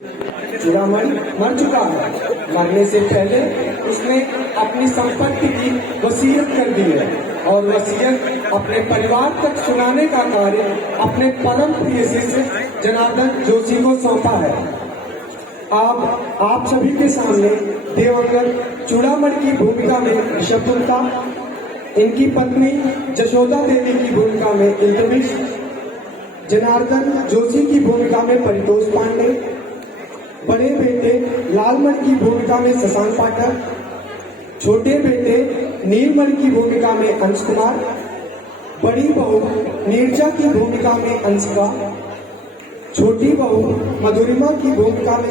चूड़ामणि मर चुका है। मरने से पहले उसने अपनी संपत्ति की वसीयत कर दी है और वसीयत अपने परिवार तक सुनाने का कार्य अपने परम प्रिय शिष्य जनार्दन जोशी को सौंपा है। आप सभी के सामने दिवंगत चूड़ामणि की भूमिका में ऋषभ गुप्ता, इनकी पत्नी जशोदा देवी की भूमिका में इंद्रविश, जनार्दन जोशी की भूमिका में परितोष पांडे, बड़े बेटे लालमणि की भूमिका में शशांक पाठक, छोटे बेटे नीलमणि की भूमिका में अंश कुमार, बड़ी बहू नीरजा की भूमिका में अंशिका, छोटी बहू मधुरिमा की भूमिका में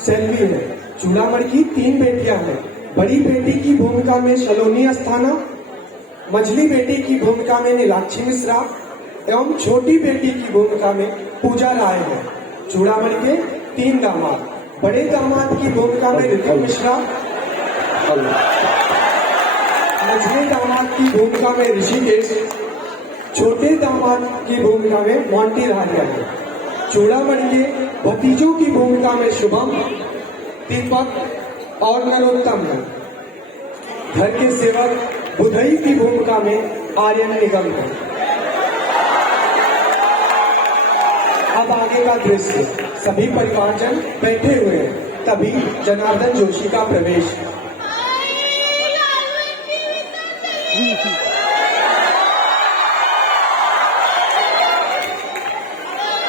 सैलवी है। चूड़ामणि की 3 बेटियां हैं। बड़ी बेटी की भूमिका में सलोनी अस्थाना, मझली बेटी की भूमिका में नीलाक्षी मिश्रा एवं छोटी बेटी की भूमिका में पूजा राय है। चूड़ामणि के 3 दामाद, बड़े दामाद की भूमिका में ऋतु मिश्रा, मझले दामाद की भूमिका में ऋषिकेश, छोटे दामाद की भूमिका में मोंटी राजा है। चूड़ामणि के भतीजों की भूमिका में शुभम, दीपक और नरोत्तम है। घर के सेवक बुधई की भूमिका में आर्यन निगम है। अब आगे का दृश्य, सभी परिवारजन बैठे हुए हैं, तभी जनार्दन जोशी का प्रवेश।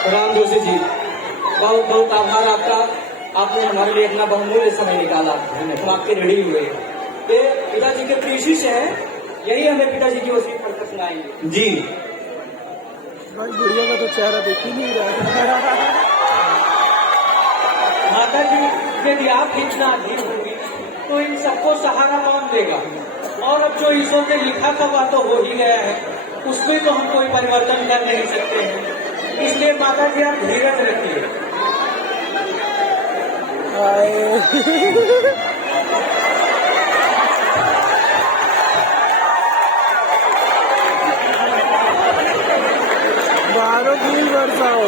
राम जोशी जी, बहुत बहुत आभार आपका। आपने हमारे लिए इतना बहुमूल्य समय निकाला, हम आपके रेडी हुए। ये पिताजी के प्रिय शिष्य है, यही हमें पिताजी की वसीयत पढ़कर सुनाएंगे। जी भाई, बुढ़िया का तो चेहरा देख ही नहीं रहा। माता जी, यदि आप इतना अधीर होगी तो इन सबको सहारा कौन देगा? और अब जो ईश्वर ने लिखा था वह तो हो ही गया है, उसमें तो हम कोई परिवर्तन कर नहीं सकते हैं। इसलिए माता जी आप धीरज रखिए। बाहरों धूल बरसाओ।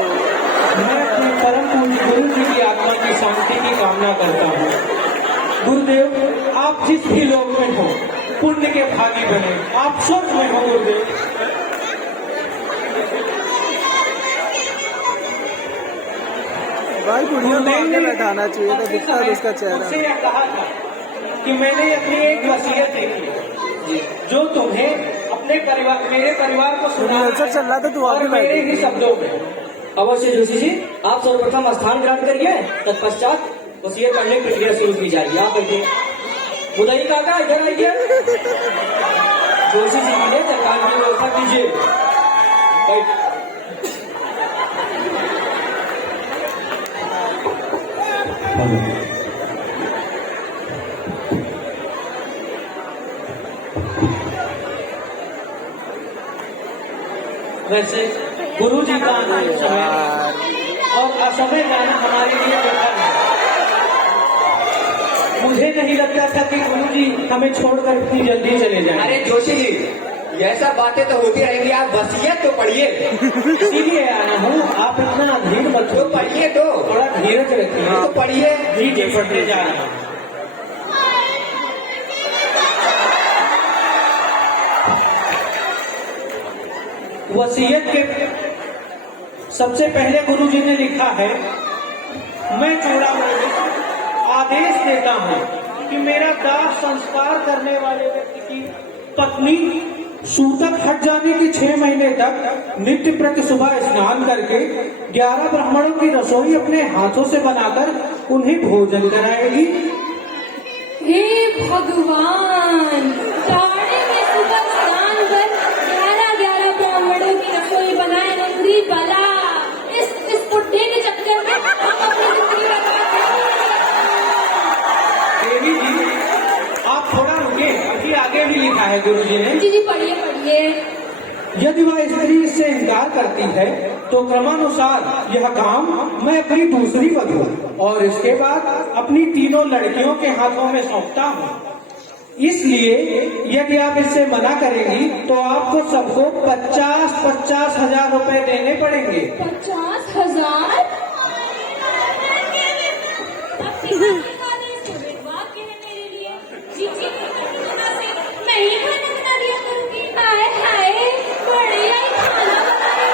मैं अपने परम पूज्य गुरु जी की आत्मा की शांति की कामना करता हूँ। गुरुदेव, आप जिस भी लोक में हो, पुण्य के भागी बने। आप स्वर्ग में हो गुरुदेव। भाई, बुढ़िया को आगे बैठाना चाहिए था, दिखता है उसका चेहरा। मुझसे यह कहा था कि मैंने अपनी एक वसीयत देखी जो तुम्हें अपने परिवार, मेरे परिवार को सुना चल रहा था, तू आगे मेरे बैठ। ही शब्दों में। अवश्य जोशी जी, आप सर्वप्रथम स्थान ग्रहण करिए, तत्पश्चात वसीयत पढ़ने की प्रक्रिया शुरू की जाएगी। आप बैठिए। बुधई काका, इधर आइए। जोशी जी के लिए सरकार की व्यवस्था कीजिए। बैठ। वैसे गुरु जी का समय और असमय गाना हमारे लिए बेकार है। मुझे नहीं लगता था कि गुरु जी हमें छोड़कर इतनी जल्दी चले जाएं। अरे जोशी जी, ये सब बातें तो होती रहेंगी, आप वसीयत तो पढ़िए। इसीलिए आना हूँ, आप इतना धीर मत हो, पढ़िए तो थोड़ा धीरज रखिए। तो पढ़िए। जी पढ़ने जा रहा हूँ। वसीयत के सबसे पहले गुरु जी ने लिखा है, मैं चूड़ामणि आदेश देता हूँ कि मेरा दाह संस्कार करने वाले व्यक्ति की पत्नी सूतक हट जाने के 6 महीने तक नित्य प्रति सुबह स्नान करके 11 ब्राह्मणों की रसोई अपने हाथों से बनाकर उन्हें भोजन कराएगी। हे भगवान, ताड़े में सुबह स्नान कर 11 ब्राह्मणों की रसोई बनाए नंदी बला। इस बुढ़े के चक्कर में हम अपनी जिंदगी बर्बाद देवी जी, आप थोड़ा रुके, अभी आगे भी लिखा है गुरु जी ने। जी पढ़िए पढ़िए। यदि वह स्त्री इससे इनकार करती है तो क्रमानुसार यह काम मैं अपनी दूसरी वधू और इसके बाद अपनी 3 लड़कियों के हाथों में सौंपता हूँ। इसलिए यदि आप इससे मना करेंगी तो आपको सबको 50,000 रुपए देने पड़ेंगे। 50,000? वाक्य है मेरे लिए। जी जी मैं ही खाना बना दिया करूंगी। हाय हाय बढ़िया ही खाना बनाया।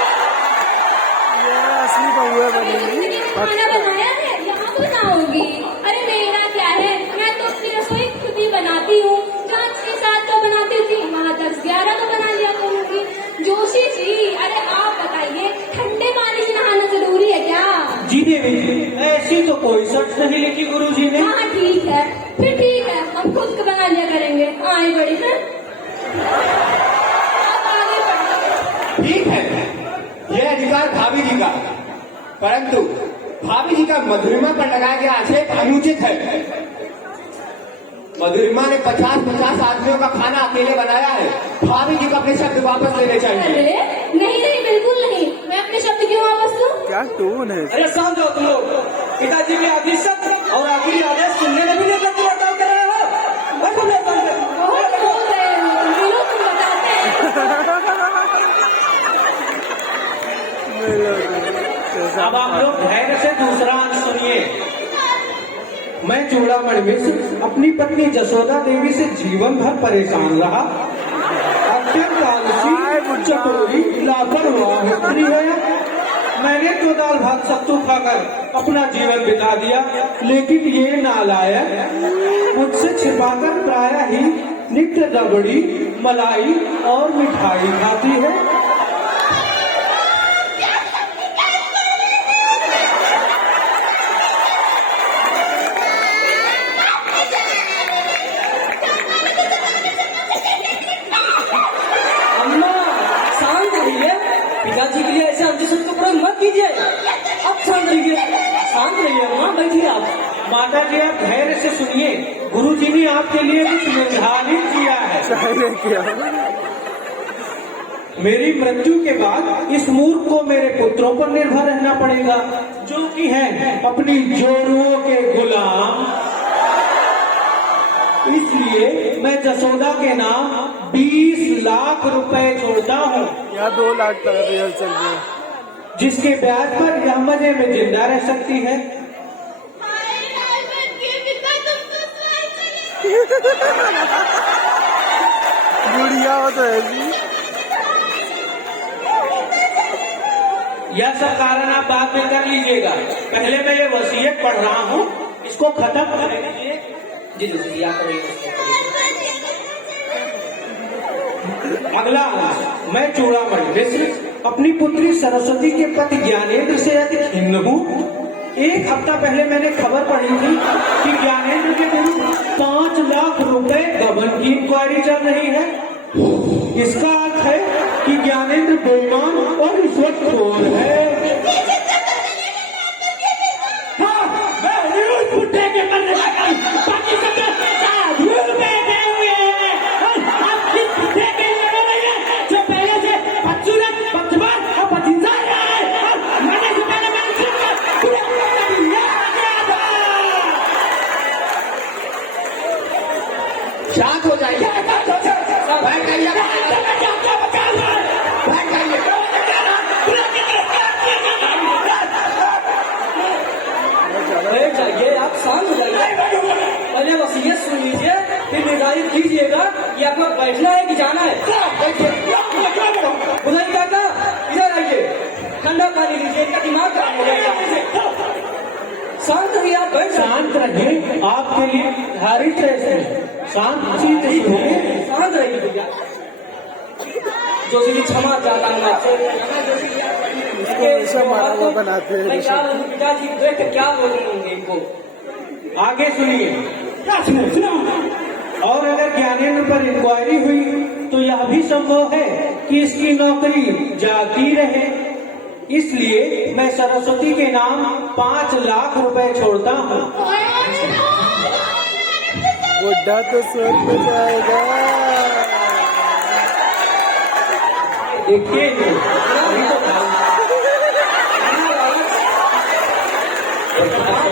ये असली बहुएं बनेंगी। खाना बनाया है यहाँ बनाओगी। अरे मेरा क्या है, मैं तो अपनी रसोई खुद ही बनाती हूँ। जहाँ 6-7 तो बनाती थी वहाँ 10-11 तो बना लिया करूंगी। जोशी जी अरे आप बताइए ठंडे पानी से नहाना जरूरी है क्या? जी देवी जी, ऐसी तो कोई शर्त नहीं लिखी गुरुजी ने। हाँ ठीक है, फिर ठीक है हम खुद को बना लिया करेंगे। आए बड़ी है आप आगे बढ़िए। ठीक है, यह अधिकार भाभी जी का, परंतु भाभी जी का मधुरिमा पर लगाया गया आक्षेप अनुचित है। मधुरिमा ने 50-50 आदमियों का खाना अकेले बनाया है। भाभी जी को अपने शब्द वापस लेने चाहिए। अरे नहीं नहीं बिल्कुल नहीं, मैं अपने शब्द क्यों वापस लूं? क्या टोन है? अरे शांत हो तुम लोग। पिताजी के आदेश सत्य और आखिरी आदेश सुनने में भी नहीं करते बर्ताव कर रहे हो। बैठो मेरे सामने। बहुत बोल रहे हो, बोलो तुम बताते हैं। अब आप लोग धैर्य से दूसरा अंश सुनिए। मैं चूड़ामणि मिश्र अपनी पत्नी जसोदा देवी से जीवन भर परेशान रहा। अत्यंत आलसी, चटोरी, लापरवाह स्त्री है। मैंने तो दाल भात सत्तू खाकर अपना जीवन बिता दिया, लेकिन ये नालायक मुझसे छिपाकर प्रायः ही नित्य रबड़ी, मलाई और मिठाई खाती है। पिताजी के लिए ऐसे अंधविश्वास का प्रयोग मत कीजिए। अब शांत रहिए, शांत रहिए अम्मा, बैठिए आप। माता जी आप धैर्य से सुनिए, गुरु जी ने आपके लिए कुछ निर्धारित किया है। चाहिए क्या? मेरी मृत्यु के बाद इस मूर्ख को मेरे पुत्रों पर निर्भर रहना पड़ेगा, जो कि हैं अपनी जोड़ुओं के गुलाम। इसलिए मैं जसोदा के नाम 20 लाख रुपए छोड़ता हूँ। यहाँ 2 लाख का रियल चल रहा है। जिसके ब्याज पर यह मजे में जिंदा रह सकती है। गुड़िया हो तो है जी। यह सब कारण आप बाद में कर लीजिएगा। पहले मैं ये वसीयत पढ़ रहा हूँ, इसको खत्म कर दीजिए। जी जी आप करिए। अगला अंश, मैं चूड़ामणि मिश्र अपनी पुत्री सरस्वती के पति ज्ञानेंद्र से अति खिन्न हूँ। 1 हफ्ता पहले मैंने खबर पढ़ी थी कि ज्ञानेंद्र के विरुद्ध 5 लाख रुपए गबन की इंक्वायरी चल रही है। इसका अर्थ है कि ज्ञानेंद्र बेईमान और रिश्वतखोर है। हाँ, मैं न्यूज़ फुटे के मरने लगा। बाकी सब साधुओं पे गए हुए हैं। आप किस फुटे के लड़ रहे हैं जो पहले से बदसूरत, बदजुबान और बदइंसान रहा है? मरने से पहले मैंने सिर्फ पूरे याद किया था। शांत हो जाइए। बैठ जाइए। बैठ जाइए। बैठ जाइए, आप शांत हो जाइए। पहले वसीयत सुन लीजिए, फिर निर्धारित कीजिएगा कि आपको बैठना है कि जाना है। बुलाई काका इधर आइए, ठंडा पानी लीजिए, इनका दिमाग खराब हो जाएगा। शांत रहिए, आप बैठ जाइए। शांत रहिए, आपके लिए निर्धारित है इसमें। शांत से सुनिए। शांत रहिए भैया। जोशी जी क्षमा चाहता हूँ आपसे। इसको ऐसा मारा हुआ बनाते हैं मैं क्या बोलूं, पिताजी देख के क्या बोल रहे होंगे इनको। आगे सुनिए। और अगर ज्ञानेंद्र पर इंक्वायरी हुई तो यह भी संभव है कि इसकी नौकरी जाती रहे। इसलिए मैं सरस्वती के नाम 5 लाख रुपए छोड़ता हूँ। बुढ़ा तो स्वर्ग में जाएगा। देखिए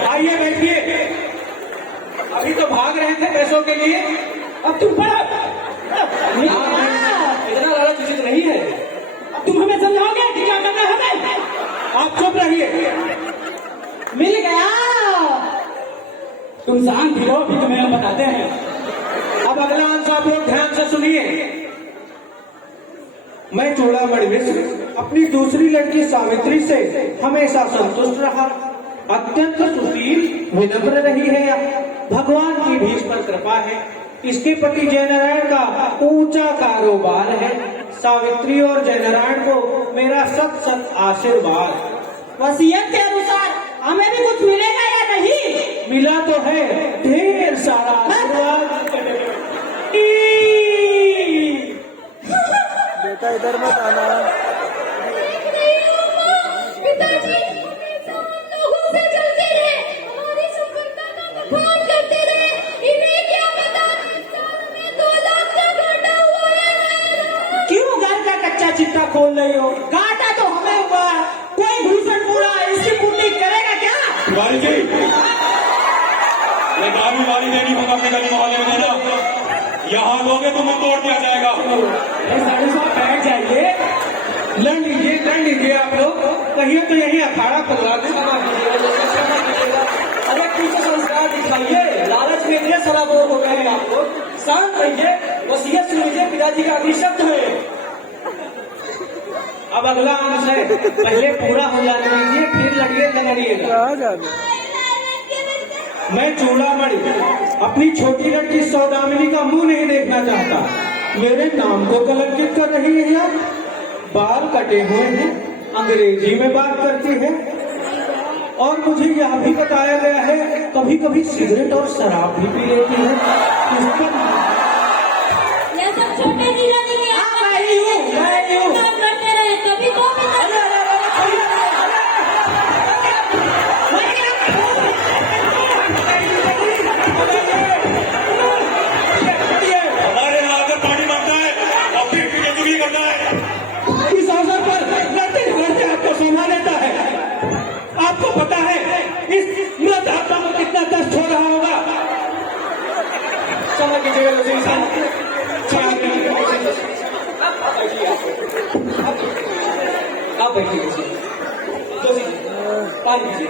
आइए बैठिए। अभी तो भाग रहे थे पैसों के लिए, अब तुम पढ़ो। इतना लालच उचित नहीं है। अब तुम हमें समझाओगे कि क्या करना है हमें? आप चुप रहिए। मिल गया। तुम शांत भी रहो, भी तुम्हें हम बताते हैं। अब अगला अंश आप लोग ध्यान से सुनिए। मैं चूड़ामणि मिश्र अपनी दूसरी लड़की सावित्री से हमेशा संतुष्ट रहा, अत्यंत सुशील विनम्र रही है। भगवान की भी इस पर कृपा है। इसके पति जयनारायण का ऊंचा कारोबार है। सावित्री और जयनारायण को मेरा सत सत आशीर्वाद। वसीयत के अनुसार हमें भी कुछ मिलेगा या नहीं? मिला तो है, ढेर सारा आशीर्वाद। बेटा इधर मत आना। पिताजी हमेशा हम लोगों से चलते रहे, हमारी सफलता का बखान करते रहे। इन्हें क्या पता में 2 लाख का घाटा हुआ है। क्यों घर का कच्चा चिट्टा खोल रही हो? घाटा तो हमें हुआ। कोई भूषण पूरा इसकी पूर्ति करेगा क्या? तिवारी जी, ये दारू वाली देनी होगा अपने गली मोहल्ले में देना। यहाँ लोगे तो मुंह तोड़ दिया जाएगा। साढ़े साहब बैठ जाइए। लड़ लीजिए आप लोग। कहिए तो यही अखाड़ा खुलवा दे। अरे कुछ संस्कार दिखाइए। लालच में इतने सराबोर हो गए हैं आप लोग। शांत रहिए, वसीयत सुनिए, पिताजी का आखिरी शब्द है। अब अगला अंश है, पहले पूरा हो जाने दीजिए, फिर लड़िए झगड़िएगा। कहाँ जाना? मैं चूड़ामणि अपनी छोटी लड़की सौदामिनी का मुंह नहीं देखना चाहता। मेरे नाम को कलंकित कर रही है यार। बाल कटे हुए हैं, अंग्रेजी में बात करती है, और मुझे यह भी बताया गया है कभी कभी सिगरेट और शराब भी पी लेती है। ये सब छोटे नीला नहीं है। मैं हूँ। काम करते रहे कभी तो हमारे यहाँ अगर पानी बनता है अब भी चुगली करता है। इस अवसर पर लड़ते झगड़ते आपको सुना देता है। आपको पता है इस मृत आत्मा को कितना कष्ट हो रहा होगा। क्षमा कीजिएगा वजीर साहब। आप बैठिए। पानी पीजिए।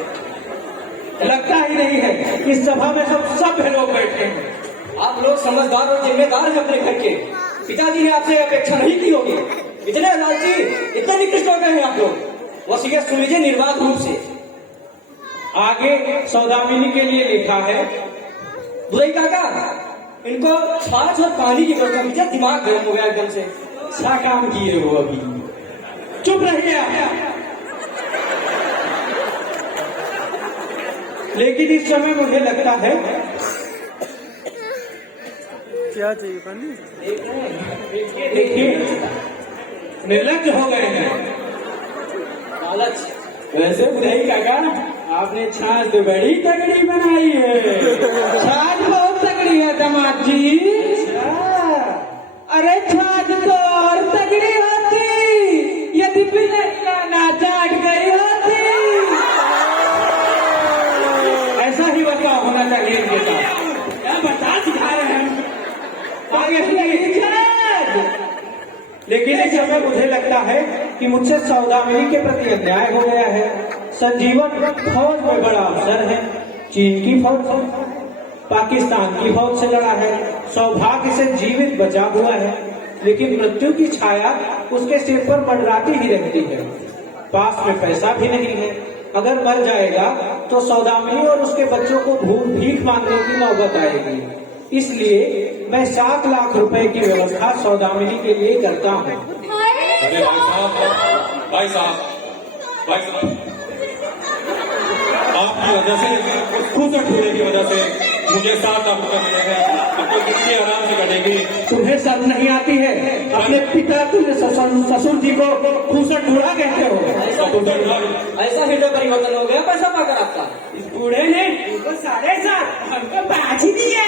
लगता ही नहीं है इस सभा में सब सभ्य लोग बैठे हैं। आप लोग समझदार और जिम्मेदार हैं अपने घर के। पिताजी ने आपसे अपेक्षा नहीं की होगी। इतने लालची, इतने निकृष्ट हो गए हैं आप लोग। वसीयत सुन लीजिए निर्बाध रूप से। आगे सौदामिनी के लिए लिखा है। बुराई काका, इनको छाछ और पानी की व्यवस्था कीजिए। दिमाग गर्म हो गया एकदम से। क्या काम किए हो अभी? चुप रहिए आप। लेकिन इस समय मुझे लगता है क्या चाहिए पानी? देखिए निर्लज हो गए हैं। लालच। वैसे बुराई काका, आपने छाछ तो बड़ी तगड़ी बनाई है। छाछ बहुत तगड़ी है दामाद जी। अरे छाछ तो और तगड़ी होती यदि बिना ना चाट गई होती। ऐसा ही बता होना चाहिए इनके साथ। क्या बता सिखा रहे हैं आगे सुनिए। लेकिन इस समय मुझे लगता है कि मुझसे सौदामिनी के प्रति अन्याय हो गया है। संजीवन फौज में बड़ा अफसर है। चीन की फौज से, पाकिस्तान की फौज से लड़ा है। सौभाग्य से जीवित बचा हुआ है, लेकिन मृत्यु की छाया उसके सिर पर मंडराती ही रहती है। पास में पैसा भी नहीं है। अगर मर जाएगा तो सौदामिनी और उसके बच्चों को भीख मांगने की नौबत आएगी। इसलिए मैं 7 लाख रुपए की व्यवस्था सौदामिनी के लिए करता हूँ। अरे भाई साहब, आपकी वजह से, उस खूसट ठूले की वजह से मुझे 7 लाख रुपए मिले हैं। अब तो जिंदगी आराम से कटेगी। तुम्हें शर्म नहीं आती है? अपने पिता तुम ससुर जी को खूसट ठूला कहते हो? ऐसा हृदय परिवर्तन हो गया पैसा पाकर आपका। इस बूढ़े ने हमको 7.5 हमको 5 ही दिया।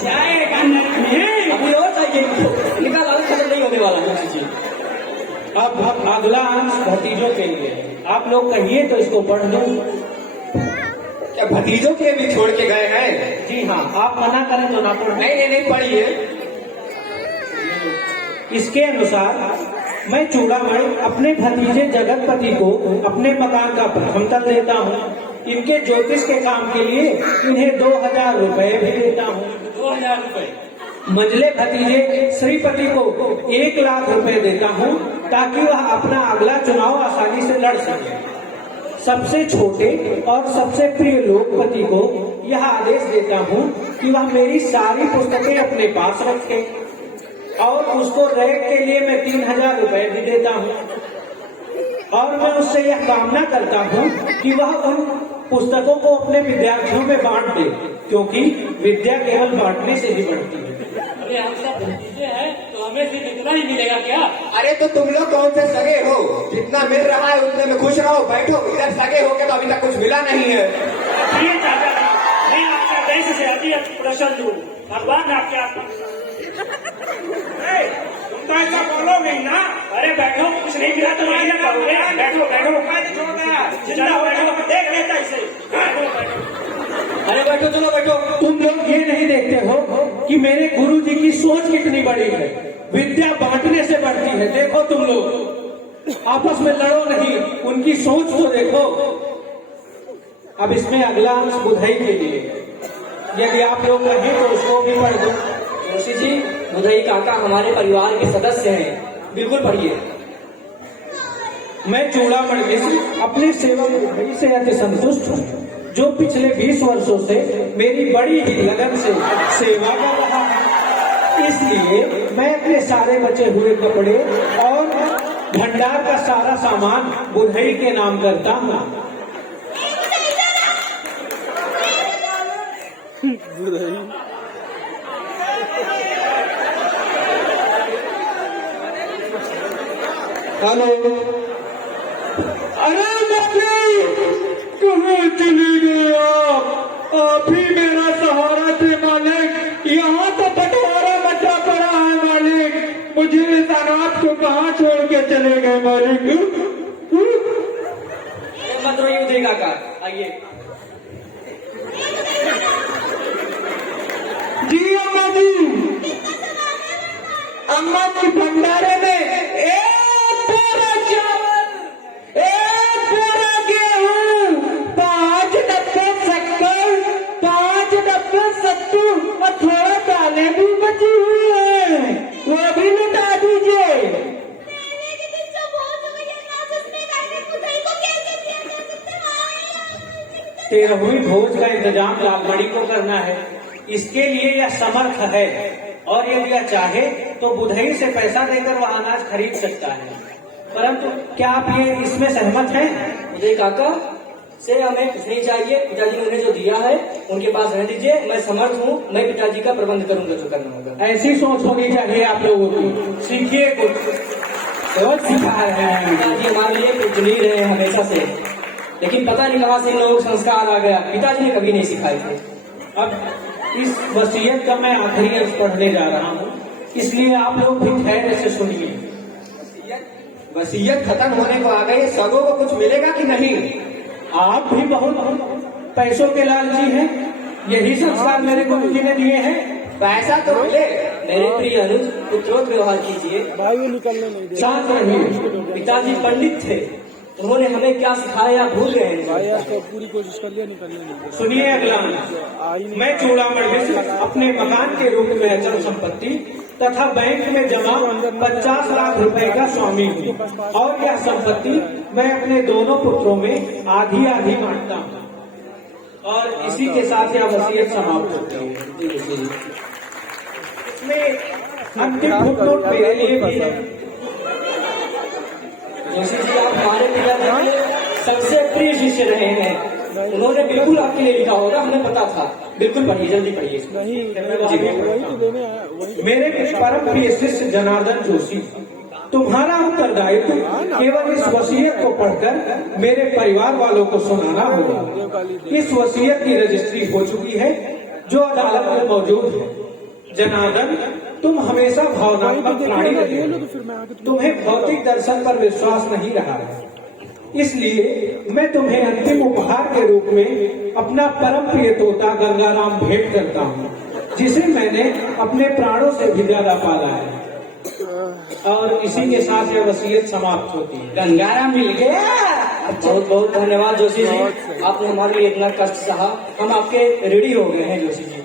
जाएगा नहीं। अभी और चाहिए इनको। इनका लालच खत्म नहीं होने वाला। जी अब अगला अंश भतीजों के लिए। आप लोग कहिए तो इसको पढ़ दूं। क्या भतीजों के भी छोड़ के गए हैं? जी हाँ, आप मना करें तो ना पढ़। नहीं पढ़िए। इसके अनुसार मैं चूड़ामणि अपने भतीजे जगतपति को अपने मकान का प्रथम तल देता हूँ। इनके ज्योतिष के काम के लिए इन्हें 2000 रुपए भी देता हूँ। 2000 रुपए। मंझले भतीजे श्रीपति को 1 लाख रुपए देता हूँ ताकि वह अपना अगला चुनाव आसानी से लड़ सके। सबसे छोटे और सबसे प्रिय लोकपति को यह आदेश देता हूँ कि वह मेरी सारी पुस्तकें अपने पास रखे और उसको रैक के लिए मैं 3000 रुपए भी देता हूँ। और मैं उससे यह कामना करता हूँ कि वह उन पुस्तकों को अपने विद्यार्थियों में बांट दे, क्योंकि विद्या केवल बांटने से ही बढ़ती है। अरे हम सब भतीजे हैं तो हमें सिर्फ इतना ही मिलेगा क्या? अरे तो तुम लोग कौन से सगे हो? जितना मिल रहा है उतने में खुश रहो। बैठो, इधर सगे हो के तो अभी तक कुछ मिला नहीं है। प्रिय चाचा, मैं आपका देश से अति प्रसन्न हूँ। भगवान आपके तुम तो ऐसा बोलोगे ही ना। अरे बैठो, कुछ नहीं मिला तो मैं कहोगे। बैठो बैठो, जिंदा हो बैठो, देख लेता इसे। अरे बैठो, चलो बैठो। तुम लोग ये नहीं देखते हो कि मेरे गुरु जी की सोच कितनी बड़ी है। विद्या बांटने से बढ़ती है। देखो तुम लोग आपस में लड़ो नहीं, उनकी सोच तो देखो। अब इसमें अगला अंश बुधाई के लिए, यदि आप लोग कहें तो उसको भी पढ़ दो। जोशी जी, बुधई काका हमारे परिवार के सदस्य हैं, बिल्कुल पढ़िए। मैं चूड़ामणि मिश्र अपने सेवक बुधई से अति संतुष्ट हूँ, जो पिछले 20 वर्षों से मेरी बड़ी ही लगन से सेवा कर रहा है। इसलिए मैं अपने सारे बचे हुए कपड़े और भंडार का सारा सामान बुधई के नाम करता हूँ। हेलो, अरे बच्ची कहाँ चले गए आप ही मेरा सहारा थे मालिक। यहाँ तो बंटवारा मचा पड़ा है मालिक। मुझे इस अनाथ को कहाँ छोड़ के चले गए मालिक? मत रोइए बुधई काका, आइए। जी अम्मा जी, अम्मा जी भंडारे में एक पूरा चावल, एक पूरा गेहूं, 5 डब्बे शक्कर, 5 डब्बे सत्तू और थोड़ा दालें भी बची हुई है, वो भी लुटा दीजिए। तेरहवीं भोज का इंतजाम लालमणि को करना है। इसके लिए यह समर्थ है और यदि यह चाहे तो बुधई से पैसा देकर वह अनाज खरीद सकता है। परंतु क्या आप ये इसमें सहमत हैं? बुधई काका से हमें कुछ नहीं चाहिए। पिताजी ने उन्हें जो दिया है उनके पास रहने दीजिए। मैं समर्थ हूँ, मैं पिताजी का प्रबंध करूंगा जो करना होगा। ऐसी सोच होनी चाहिए आप लोगों की। सीखिए कुछ, रोज सिखा रहे हैं। पिताजी हमारे लिए पूजनीय रहे हमेशा से, लेकिन पता नहीं कहाँ से इन लोगों को संस्कार आ गया। पिताजी ने कभी नहीं सिखाए थे। अब इस वसीयत का मैं आखिरी अंश पढ़ने जा रहा हूँ, इसलिए आप लोग भी धैर्य से सुनिए। वसीयत खत्म होने को आ गई, सगों को कुछ मिलेगा कि नहीं? आप भी बहुत पैसों के लालची हैं। यही संस्कार मेरे गुरु जी ने दिए हैं। पैसा तो मिले। मेरे प्रिय अनुज, पुत्रोत व्यवहार कीजिए। भाई वो निकलने नहीं दे। शांत रहिए। पिताजी पंडित थे, उन्होंने हमें क्या सिखाया भूल गए हैं। भाई आज तो पूरी कोशिश कर लिया, निकलने नहीं दे। सुनिए अगला अंश। मैं चूड़ामणि मिश्र अपने मकान के रूप में अचल संपत्ति तथा बैंक में जमा 50 लाख रुपए का स्वामी हूँ और यह संपत्ति मैं अपने दोनों पुत्रों में आधी आधी बांटता हूँ। और इसी के साथ यह वसीयत समाप्त होती है। इसमें अंतिम फुटनोट मेरे लिए भी है। जोशी जी, आप हमारे पिताजी के सबसे प्रिय शिष्य रहे हैं। उन्होंने बिल्कुल आपके लिए लिखा होगा, हमें पता था। बिल्कुल पढ़िए, जल्दी पढ़िए। नहीं, जी, वही तो देने आया, वही। मेरे परम प्रिय शिष्य जनार्दन जोशी, तुम्हारा उत्तरदायित्व केवल इस वसीयत को पढ़कर मेरे परिवार वालों को सुनाना होगा। इस वसीयत की रजिस्ट्री हो चुकी है, जो अदालत में मौजूद है। जनार्दन, तुम हमेशा भावनात्मक प्राणी रहे हो। तुम्हें भौतिक दर्शन पर विश्वास नहीं रहा है, इसलिए मैं तुम्हें अंतिम उपहार के रूप में अपना परम प्रिय तोता गंगाराम भेंट करता हूँ, जिसे मैंने अपने प्राणों से भी ज्यादा पाला है। और इसी के साथ यह वसीयत समाप्त होती है। गंगारा मिल गया। बहुत बहुत धन्यवाद जोशी जी, आपने हमारे लिए इतना कष्ट सहा। हम आपके ऋणी हो गए हैं जोशी जी।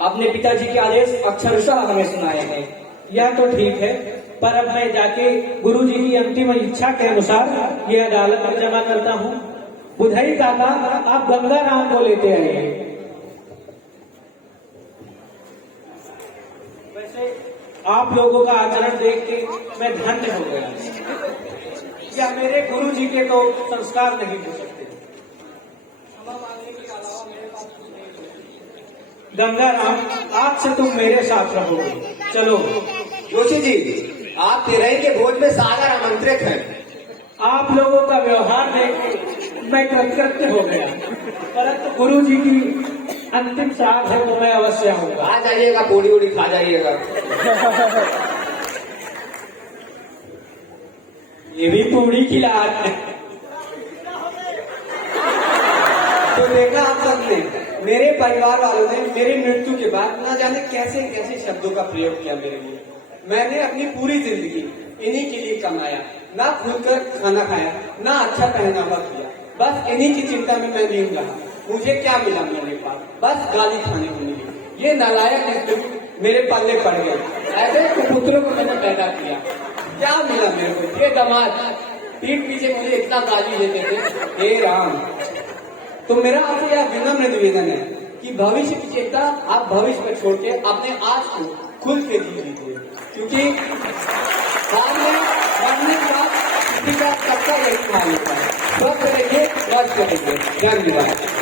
आपने पिताजी के आदेश अक्षरशः हमें सुनाए हैं। यह तो ठीक है, पर अब मैं जाके गुरुजी की अंतिम इच्छा के अनुसार ये अदालत में जमा करता हूँ। बुधाई काका, आप गंगा राम को लेते आइए। वैसे आप लोगों का आचरण देख के मैं धन्य हो गया। क्या मेरे गुरुजी के तो संस्कार नहीं हो सकते। गंगा राम, आज से तुम मेरे साथ रहोगे। चलो। जोशी जी, आप तेरही के भोज में सादर आमंत्रित हैं। आप लोगों का व्यवहार देख के मैं कृतकृत्य हो गया, परंतु गुरु जी की अंतिम श्राद्ध है तो मैं अवश्य आऊंगा। आ जाइएगा, पूरी उड़ी खा जाइएगा। ये भी पूरी खिलाट है। तो देखा आप सबने, मेरे परिवार वालों ने मेरी मृत्यु के बाद ना जाने कैसे कैसे शब्दों का प्रयोग किया मेरे लिए। मैंने अपनी पूरी जिंदगी इन्हीं के लिए कमाया, ना खुलकर खाना खाया, ना अच्छा पहनावा किया, बस इन्हीं की चिंता में मैं लीन रहा। मुझे क्या मिला मेरे पास? बस गाली खाने को मिली। ये नालायक स्त्री मेरे पल्ले पड़ गए। ऐसे कुपुत्रों को मैंने पैदा किया, क्या मिला मेरे को? ये दामाद पीठ पीछे मुझे इतना गाली देते थे। हे राम, तो मेरा आपसे यह विनम्र निवेदन है कि भविष्य की चिंता आप भविष्य पर छोड़ के अपने आज को खुल के जी लीजिए, क्योंकि बाद में मरने के बाद किसी का सबका यही हाल होता है। स्वस्थ रहिए, स्वस्थ रहिए। धन्यवाद।